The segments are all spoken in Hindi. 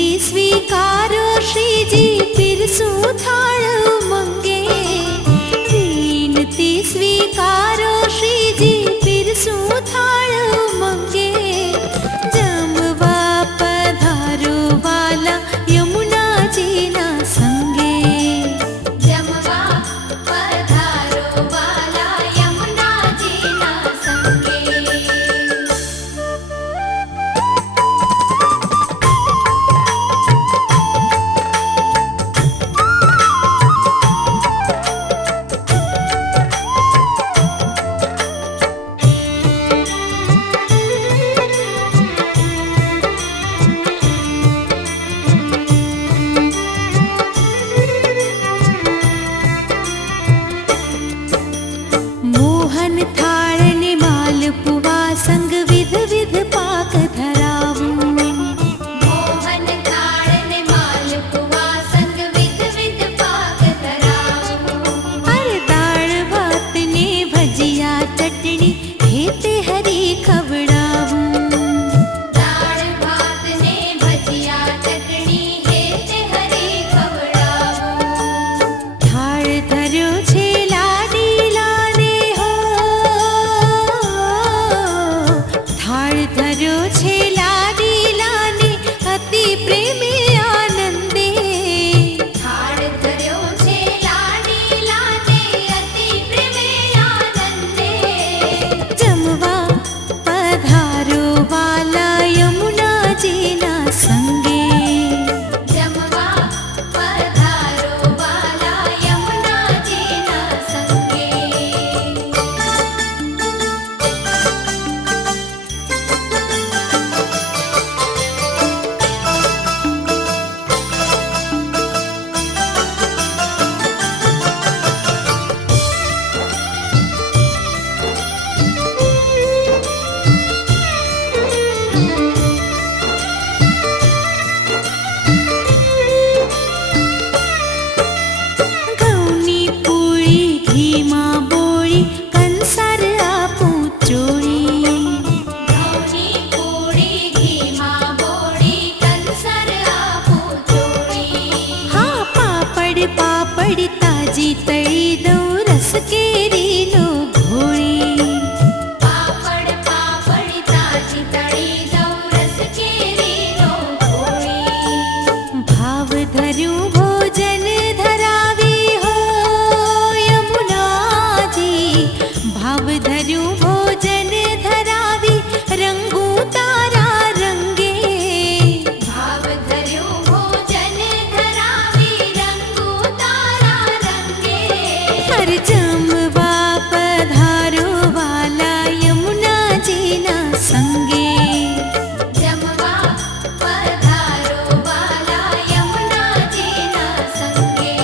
स्वीकारो श्रीजी पिरसू थाळ मंगे। विनती स्वीकारो श्रीजी पिरसू थाळ मंगे। जमवा पधारो वाला यमुनाजी ना संगे। जमवा पधारो वाला यमुनाजी ना संगे। मोहन थाळ ने मालपुवा संग विध विध पाक धरावूं। मोहन थाळ ने मालपुआ संग विध विध पाक धरावूं। अरे दाळ भात ने भजिया चटणी हेते हरी खवडावूं। दाळ भात ने भजिया चटणी हेते हरी खवडावूं। थाळ धर्यो छे लाडीला ने हो। थाळ धर्यो छे लाडीला ने अति प्रेमी आनंदे। थाळ धर्यो छे लाडीला ने अति प्रेमे आनंदे। जमवा पधारो वाला यमुनाजी ना संगे। जमवा पधारो वाला यमुनाजी ना संगे। घऊनी पोळी घीमा बोळी कंसार आपूं चोळी। घऊनी पोळी घीमा बोळी कंसार आपूं चोळी। हा पापड पापड ताजी तळी दऊं रस केरीनो घोळी। पापड पापड ताजी तळी दऊं रस केरीनो घोळी। भाव धर्यूं भोजन धरावी हो यमुनाजी। भाव धर्यूं भोजन धरावी रंगूं तारा रंगे। भाव धर्यूं भोजन धरावी रंगूं तारा रंगे। हर जमवा पधारो वाला यमुनाजी ना संगे। जमवा पधारो वाला यमुनाजी ना संगे।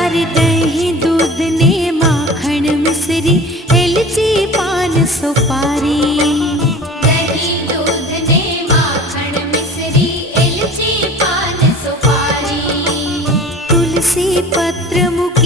अरे दही दूध ने माखण मिश्री एलची पान सुपारी। दही दूध ने माखण मिश्री एलची पान सुपारी। तुलसी पत्र मुख